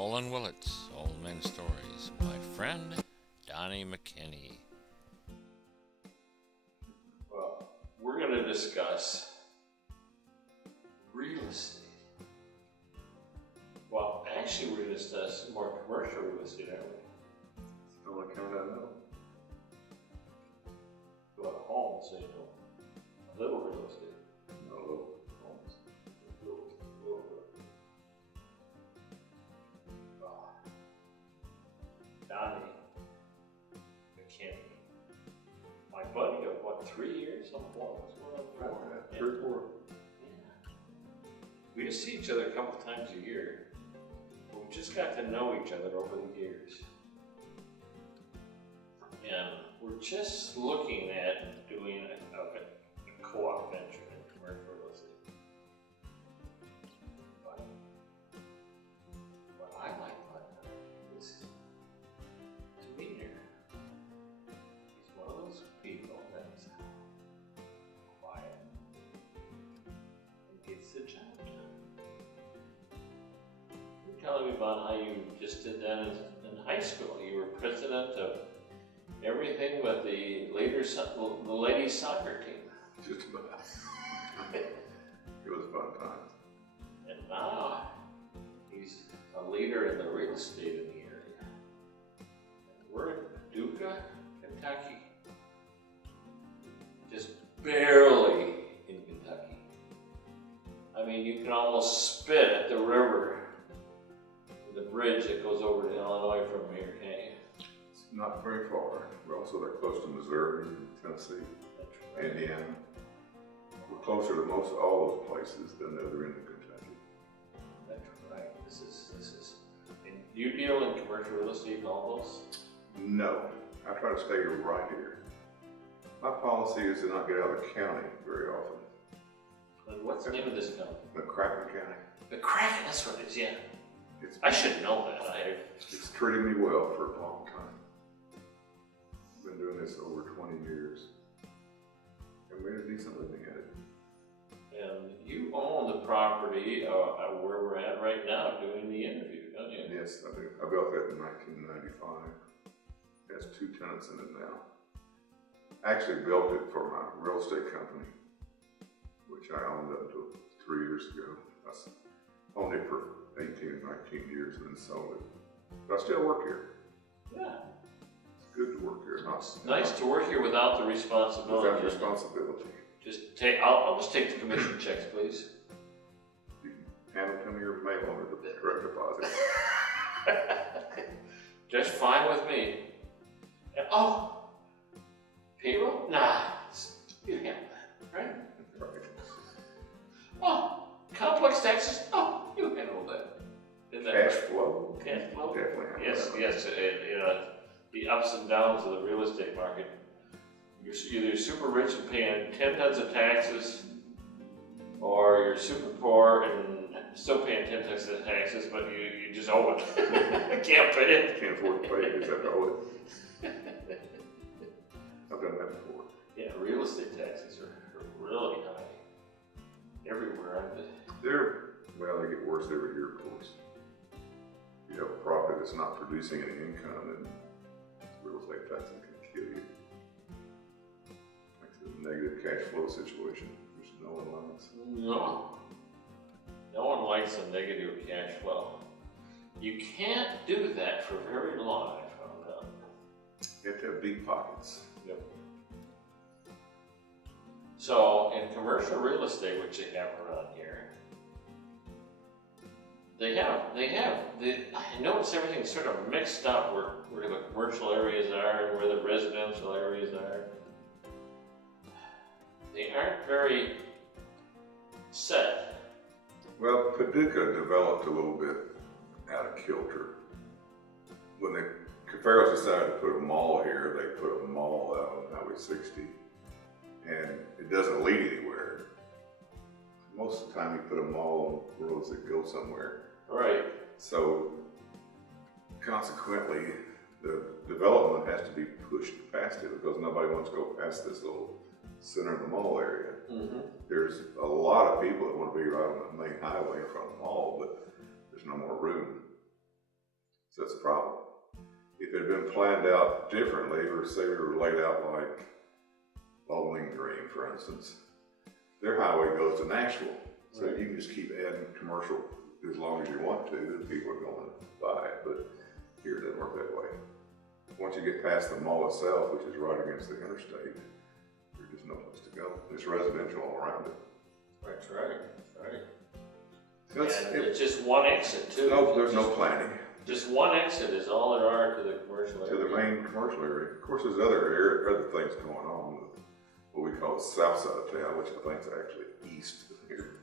Roland Willits, Old Men Stories. My friend, Donnie McKinney. Well, we're going to discuss real estate. Well, actually, we're going to discuss more commercial real estate, aren't we? The only kind I know. Well, homes, so you know, little real estate. No, little homes. Little. Donnie McKinney. My buddy of what, 3 years? Something more? What's going on? 4? Yeah, 3 or 4. Yeah. We just see each other a couple times a year. We've just got to know each other over the years. And we're just looking at doing a co-op venture in commercial real estate. But what I like about him is to meet her. He's one of those people that's quiet and gets the job done. You're telling me about how you just did that in high school. You were president of everything but the ladies soccer team. Just about. It was a fun time. And now he's a leader in the real estate in the area. And we're in Paducah, Kentucky. Just barely in Kentucky. I mean, you can almost spit at the river, the bridge that goes over to Illinois from here, can't you? It's not very far. We're also that close to Missouri, Tennessee, Indiana. We're closer to most all those places than the other end of Kentucky. That's right. This is. And you deal in commercial real estate and all those? No, I try to stay right here. My policy is to not get out of the county very often. And what's the name of this company? McCracken County. McCracken, that's what it is, yeah. It's, I should know that. it's treated me well for a long time. I've been doing this over 20 years. And made a decent living at it. And you own the property where we're at right now doing the interview, don't you? Yes, I do. I built that in 1995. It has 2 tenants in it now. I actually built it for my real estate company, which I owned up until 3 years ago. I owned it for 18, 19 years and then sold it. But I still work here. Yeah. It's good to work here. It's nice to work here without the responsibility. Without responsibility. Just take, I'll just take the commission checks, please. You can hand them to me or mail them or the direct deposit. Just fine with me. And, oh, payroll? Nah, you handle that, right? Right. Oh, complex taxes? Oh, you handle that. Cash flow? Cash flow? Definitely. Yes, the ups and downs of the real estate market. You're either super rich and paying 10 tons of taxes, or you're super poor and still paying 10 tons of taxes, but you just owe it. Can't pay it. Can't afford to pay it, except owe it. I've done that before. Yeah, real estate taxes are really high everywhere, aren't they? Well, they get worse every year, of course. If you have a property that's not producing any income, then real estate taxes can kill you. Makes it a negative cash flow situation, which no one likes. No one likes a negative cash flow. You can't do that for very long, I found out. You have to have deep pockets. Yep. So, in commercial real estate, which they have around here, I notice everything's sort of mixed up where the commercial areas are and where the residential areas are. They aren't very set. Well, Paducah developed a little bit out of kilter. When the Cafaros decided to put a mall here, they put a mall out on Highway 60, and it doesn't lead anywhere. Most of the time you put a mall on roads that go somewhere. Right. So, consequently, the development has to be pushed past it because nobody wants to go past this little center of the mall area. Mm-hmm. There's a lot of people that want to be right on the main highway in front of the mall, but there's no more room. been planned out differently, or say we were laid out like Bowling Green, for instance. Their highway goes to Nashville, so you can just keep adding commercial as long as you want to, and people are going to buy it, but here it doesn't work that way. Once you get past the mall itself, which is right against the interstate, there's just no place to go. It's residential all around it. That's right, that's right. So And it's just one exit too. No, there's no planning. Just one exit is all there are to the commercial area. To the main commercial area. Of course, there's other things going on with what we call the south side of town, which I think is actually east of here.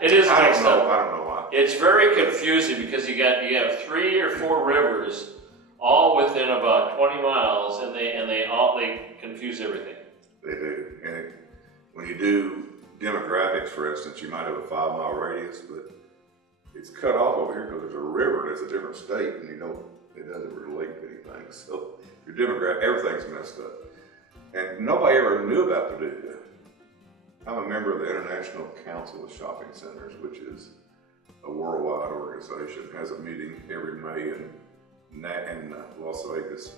It is mixed up. I don't know why. It's very confusing because you have 3 or 4 rivers all within about 20 miles, and they confuse everything. They do. And when you do demographics, for instance, you might have a 5-mile radius, but it's cut off over here because there's a river that's a different state, and it doesn't relate to anything. So your demographic, everything's messed up. And nobody ever knew about Paducah. I'm a member of the International Council of Shopping Centers, which is a worldwide organization. It has a meeting every May in Las Vegas.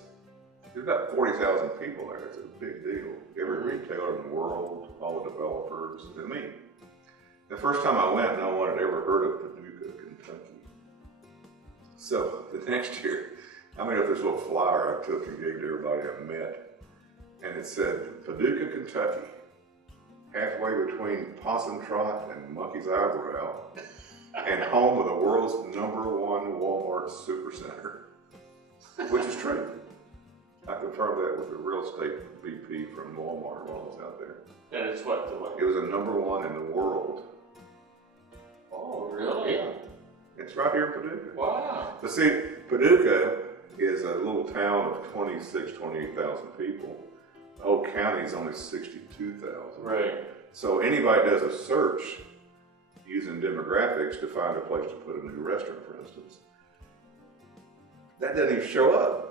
There's about 40,000 people there. It's a big deal. Every retailer in the world, all the developers, they meet. The first time I went, no one had ever heard of Paducah, Kentucky. So the next year, I made up this little flyer I took and gave to everybody I met. And it said, Paducah, Kentucky, halfway between Possum Trot and Monkey's Eyebrow, and home of the world's #1 Walmart supercenter. Which is true. I confirmed that with the real estate VP from Walmart while I was out there. And it's what? It was a #1 in the world. Oh, really? Yeah. It's right here in Paducah. Wow. But see, Paducah is a little town of 28,000 people. The whole county is only 62,000. Right. So anybody does a search using demographics to find a place to put a new restaurant, for instance, that doesn't even show up.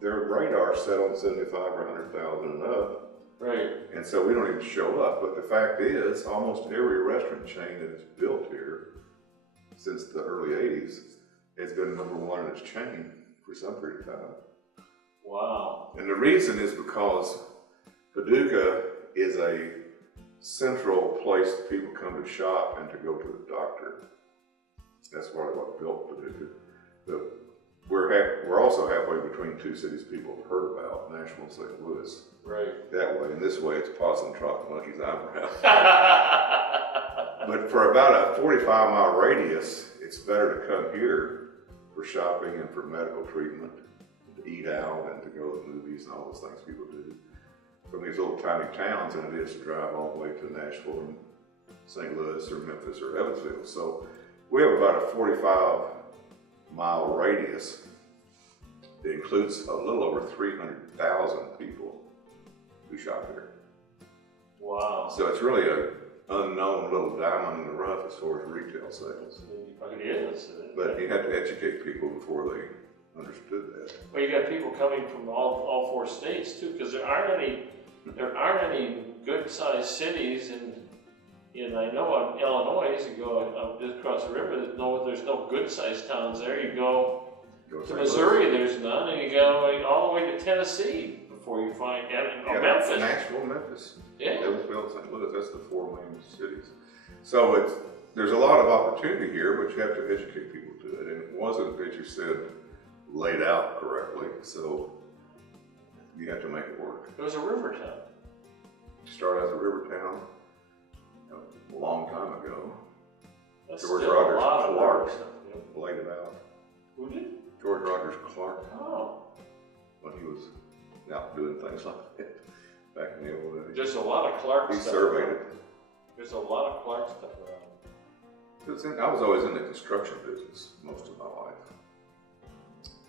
Their radar's set on 75 or 100,000 and up. Right. And so we don't even show up. But the fact is, almost every restaurant chain that is built here since the early 80s has been #1 in its chain for some period of time. Wow. And the reason is because Paducah is a central place that people come to shop and to go to the doctor. That's why what built Paducah. But we're also halfway between 2 cities people have heard about, Nashville and St. Louis. Right. That way, and this way it's Possum Trot and Monkey's Eyebrow. But for about a 45-mile radius, it's better to come here for shopping and for medical treatment, to eat out and to go to the movies and all those things people do from these little tiny towns, than it is to drive all the way to Nashville and St. Louis or Memphis or Evansville. So we have about a 45-mile radius that includes a little over 300,000 people who shop here. Wow. So it's really an unknown little diamond in the rough as far as retail sales. It is. But you have to educate people before they understood that. Well, you got people coming from all 4 states too, because there aren't any good-sized cities in I know in Illinois, you go just across the river, there's no good-sized towns there. You go to Missouri, there's none, and you go all the way to Tennessee before you find Memphis. Nashville, Memphis, yeah. Evansville, St. Louis, that's the 4 main cities. So there's a lot of opportunity here, but you have to educate people to it. And it wasn't, as you said, laid out correctly, so you have to make it work. It was a river town. It started as a river town a long time ago. That's George still Rogers a lot of Clark river stuff. Yep. laid it out. Who did? George Rogers Clark, Oh. when he was out doing things like that back in the old days. There's a lot of Clark He stuff. surveyed around. it. There's a lot of Clark stuff around. I was always in the construction business most of my life.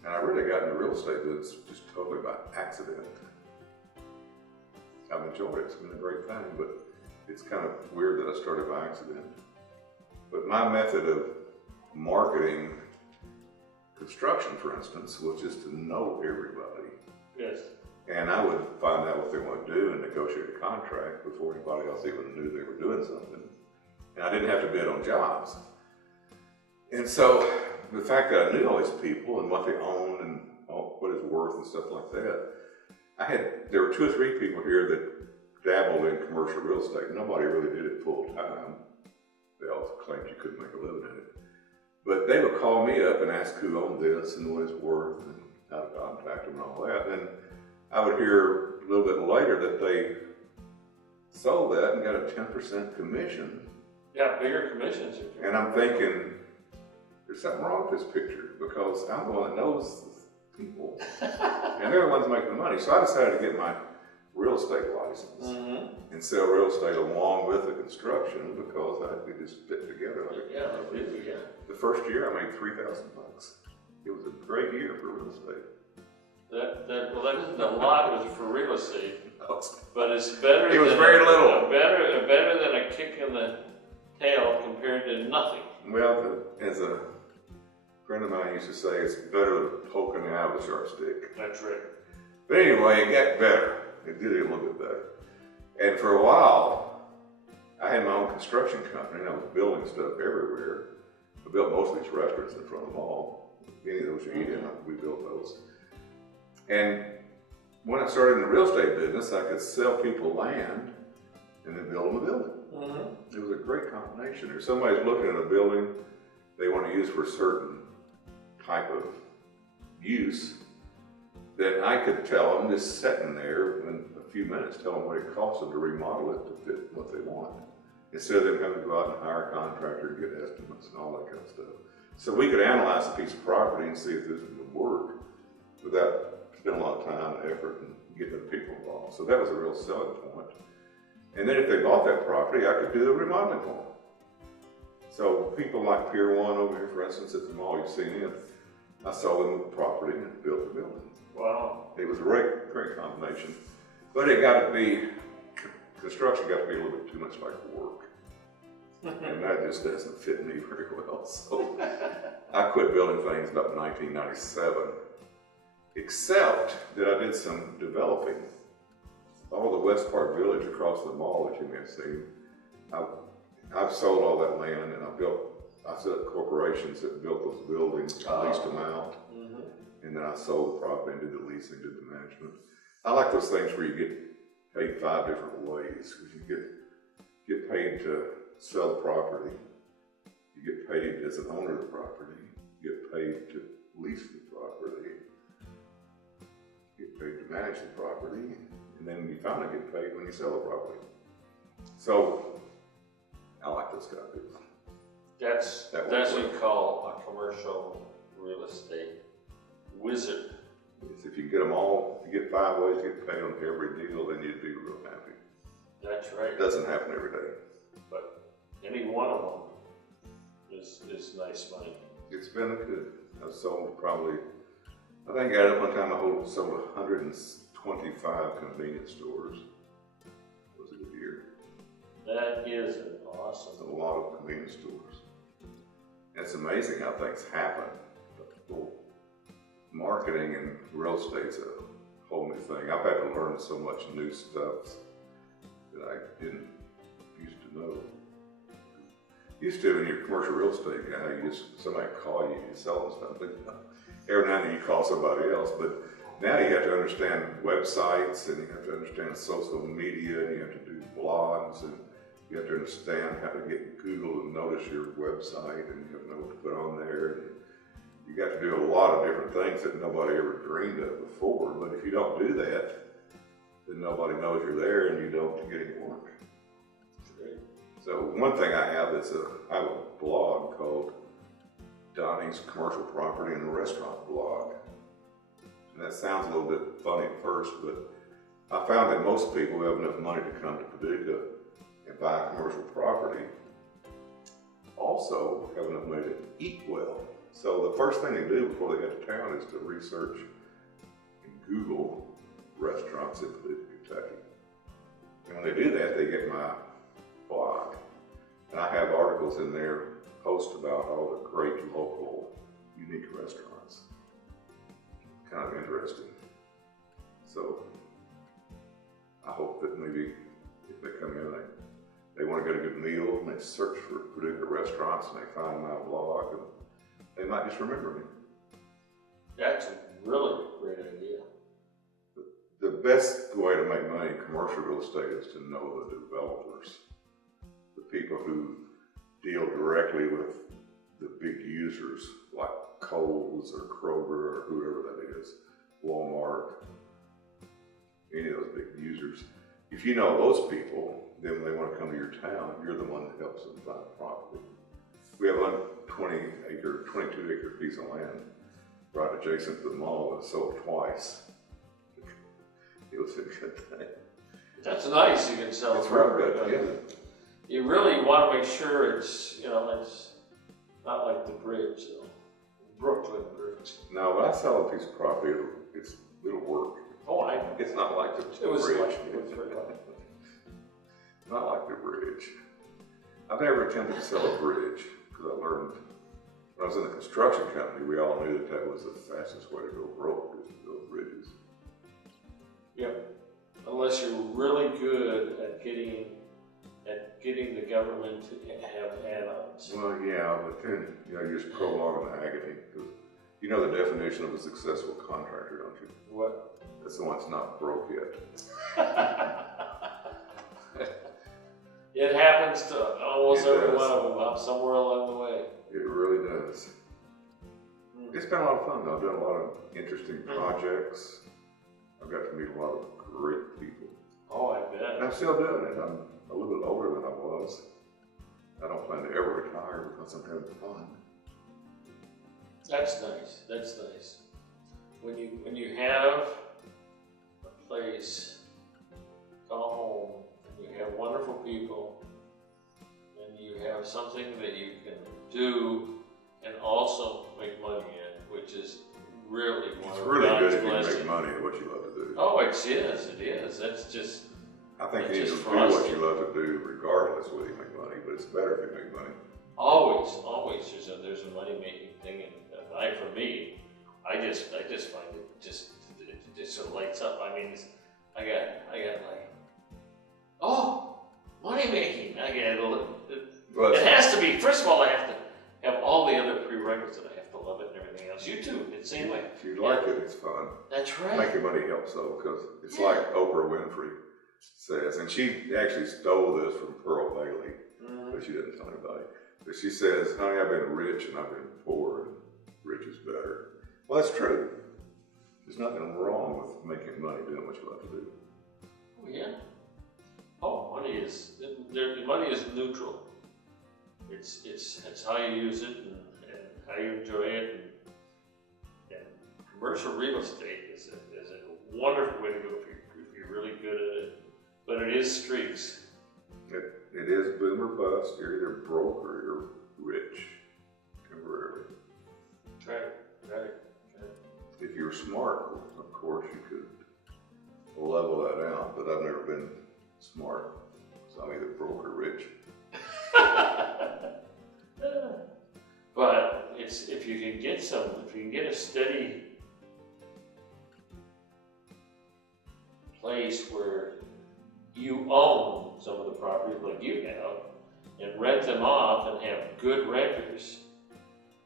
And I really got into real estate business just totally by accident. I've enjoyed it, it's been a great thing, but it's kind of weird that I started by accident. But my method of marketing construction, for instance, was just to know everybody. Yes. And I would find out what they want to do and negotiate a contract before anybody else even knew they were doing something. And I didn't have to bid on jobs. And so the fact that I knew all these people and what they owned and what it's worth and stuff like that, there were 2 or 3 people here that dabbled in commercial real estate. Nobody really did it full time. They all claimed you couldn't make a living in it. But they would call me up and ask who owned this and what it's worth and how to contact them and all that. And I would hear a little bit later that they sold that and got a 10% commission. Yeah, bigger commissions. And I'm thinking, there's something wrong with this picture because I'm the one that knows people. And they're the ones making the money. So I decided to get my real estate license and sell real estate along with the construction because I could just fit together. The first year I made $3,000. It was a great year for real estate. That isn't a lot for real estate, No. but it's better. It was very little. Better than a kick in the tail compared to nothing. Well, as a friend of mine used to say, it's better than poking the eye with a sharp stick. That's right. But anyway, it got better. It did a little bit better. And for a while, I had my own construction company and I was building stuff everywhere. I built most of these restaurants in front of the mall. Any of those you eat in, we built those. And when I started in the real estate business, I could sell people land and then build them a building. It was a great combination. If somebody's looking at a building they want to use for a certain type of use, then I could tell them, just sitting there in a few minutes, tell them what it costs them to remodel it to fit what they want. Instead of them having to go out and hire a contractor and get estimates and all that kind of stuff. So we could analyze a piece of property and see if this would work without spending a lot of time and effort and getting the people involved. So that was a real selling point. And then if they bought that property, I could do the remodeling for them. So people like Pier 1 over here, for instance, at the mall, you've seen him, I sold them the property and built the building. Wow. It was a great combination. But it got to be, construction got to be a little bit too much like work. And that just doesn't fit me very well. So I quit building things about 1997, except that I did some developing. All the West Park Village across the mall that you may have seen, I've sold all that land and I set up corporations that built those buildings, leased them out. And then I sold the property and did the leasing, did the management. I like those things where you get paid 5 different ways. Because you get paid to sell the property, you get paid as an owner of the property, you get paid to lease the property, you get paid to manage the property, and then you finally get paid when you sell the property. So I like those kind of deals. That's what you call a commercial real estate wizard. If you get them all, if you get 5 ways to get paid on every deal, then you'd be real happy. That's right. It doesn't happen every day. But any one of them is nice money. It's been good. I've sold probably, I think at one time I sold 125 convenience stores. It was a good year. That is awesome. A lot of convenience stores. It's amazing how things happen. Well, marketing and real estate's a whole new thing. I've had to learn so much new stuff that I didn't used to know. Used to, in your commercial real estate guy, somebody call you, you sell them something. Every now and then you call somebody else, but now you have to understand websites and you have to understand social media and you have to do blogs and you have to understand how to get Google to notice your website and you have to know what to put on there. And you got to do a lot of different things that nobody ever dreamed of before, but if you don't do that, then nobody knows you're there and you don't get any work. So one thing I have is I have a blog called Donnie's Commercial Property and Restaurant Blog. And that sounds a little bit funny at first, but I found that most people who have enough money to come to Paducah and buy commercial property also have enough money to eat well. So the first thing they do before they get to town is to research and Google restaurants in Paducah, Kentucky. And when they do that, they get my blog. And I have articles in there, post about all the great local, unique restaurants. Kind of interesting. So I hope that maybe if they come in, they want to get a good meal and they search for Paducah restaurants and they find my blog and they might just remember me. That's a really great idea. The best way to make money in commercial real estate is to know the developers, the people who deal directly with the big users like Kohl's or Kroger or whoever that is, Walmart, any of those big users. If you know those people, then when they want to come to your town, you're the one that helps them find property. We have a 22-acre piece of land right adjacent to the mall that sold twice. It was a good thing. That's nice. You can sell It's property. real good, yeah. You really want to make sure it's, you know, it's not like the bridge, though. Brooklyn Bridge. No, when I sell a piece of property, it'll work. Oh, I know. It's not like the It was bridge. like, it was very good. Not like the bridge. I've never attempted to sell a bridge because I learned when I was in the construction company, we all knew that was the fastest way to go broke is to build bridges. Yep. Unless you're really good at getting the government to have add-ons. Well, yeah, but then you just prolong the agony. Because you know the definition of a successful contractor, don't you? What? That's the one that's not broke yet. It happens to almost It every does. one of them up somewhere along the way. It really does. It's been a lot of fun though. I've done a lot of interesting projects. I've got to meet a lot of great people. Oh, I bet. And I'm still doing it. I'm a little bit older than I was. I don't plan to ever retire because I'm having fun. That's nice. That's nice. When you have a place, come home, and you have wonderful people, and you have something that you can do and also make money in, which is really one It's of really God's good if you blessings. make money at what you love to do. Oh, it is. That's just. I think it's you need to just do what frosty. you love to do regardless whether you make money, but it's better if you make money. Always, there's a money making thing, and for me, I just find it just sort of lights up. I mean, I got like, oh, money making. It has to be. First of all, I have to have all the other prerequisites. I have to love it and everything else. You too. It's the same way. If you like it, it's fun. That's right. Making money helps though, because it's like Oprah Winfrey says, and she actually stole this from Pearl Bailey, but she didn't tell anybody. But she says, honey, I've been rich and I've been poor, and rich is better. Well, that's true. There's nothing wrong with making money, doing what you love to do. Oh, yeah. Oh, money is neutral. It's how you use it and how you enjoy it. And commercial real estate is a wonderful way to go if you're really good at it. But it is streaks. It is boom or bust. You're either broke or you're rich temporarily. Right. If you're smart, of course, you could level that out, but I've never been smart, so I'm either broke or rich. But if you can get a steady place where you own some of the properties like you have and rent them off and have good renters,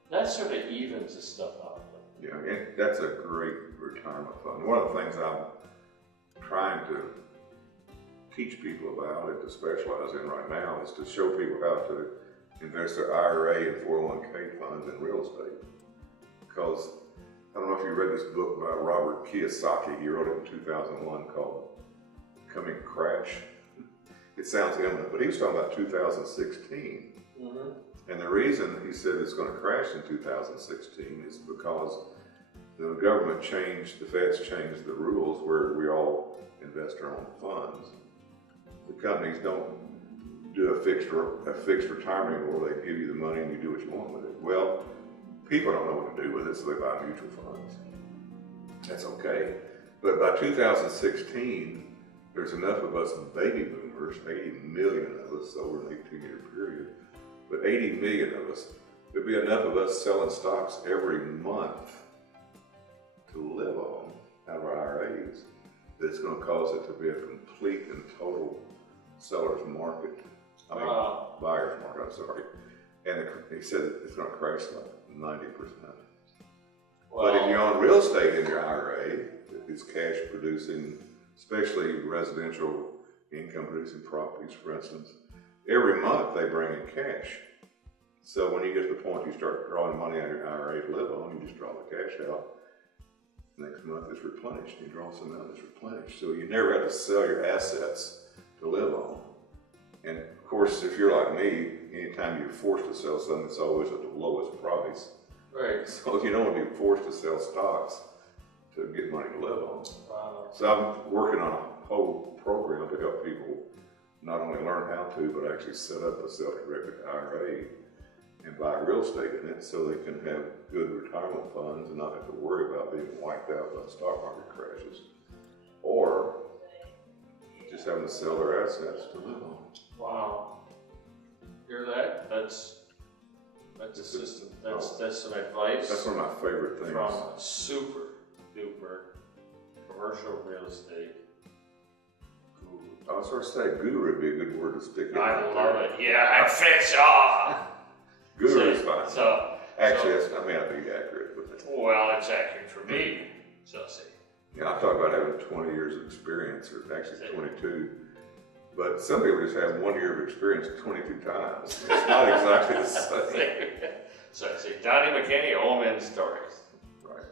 that sort of evens the stuff out. Yeah, and that's a great retirement fund. One of the things I'm trying to teach people about and to specialize in right now is to show people how to invest their IRA and 401k funds in real estate. Because I don't know if you read this book by Robert Kiyosaki. He wrote it in 2001 called Coming Crash. It sounds imminent, but he was talking about 2016. And the reason he said it's going to crash in 2016 is because the government changed, the feds changed the rules where we all invest our own funds. The companies don't do a fixed retirement where they give you the money and you do what you want with it. Well, people don't know what to do with it, so they buy mutual funds. That's okay. But by 2016, there's enough of us baby boomers, 80 million of us over an 18-year period, but 80 million of us, there'd be enough of us selling stocks every month to live on out of our IRAs that's going to cause it to be a complete and total seller's market. Buyer's market, I'm sorry. And he said it's going to crash like 90%. Well, But if you own real estate in your IRA, if it's cash producing, especially residential income producing properties, for instance, every month they bring in cash. So when you get to the point you start drawing money out of your IRA to live on, you just draw the cash out. Next month it's replenished. You draw some out, it's replenished. So you never have to sell your assets to live on. And of course, if you're like me, anytime you're forced to sell something, it's always at the lowest price. right. So you don't want to be forced to sell stocks to get money to live on. Wow. So I'm working on a whole program to help people not only learn how to, but actually set up a self-directed IRA and buy real estate in it so they can have good retirement funds and not have to worry about being wiped out by stock market crashes, or just having to sell their assets to live on. Wow. Hear that? That's a system. That's some advice. That's one of my favorite things. From a super duper commercial real estate guru. I was going to say guru would be a good word to stick in. I love it. Yeah, Fisher. Guru is fine. Actually, so, that may not be accurate, but well, it's accurate for me. So see. yeah, I talk about having 20 years of experience, or actually 22. But some people just have 1 year of experience 22 times. It's not exactly the same. So see, Donnie McKinney, Old Men Stories. Right.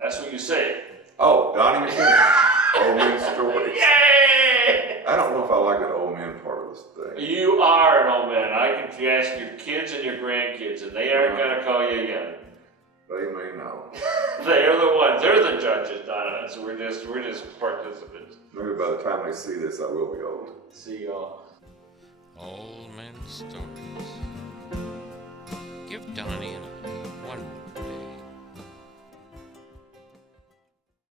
That's what you say. Oh, Donnie McKinney, Old Men Stories. Yay! I don't know if I like that old man part of this thing. You are an old man. I can ask your kids and your grandkids, and they aren't going to call you young. They may know. They're the ones. They're the judges, Donna. So we're just participants. Maybe by the time they see this, I will be old. See y'all. Old Men Stories. Give Donnie and I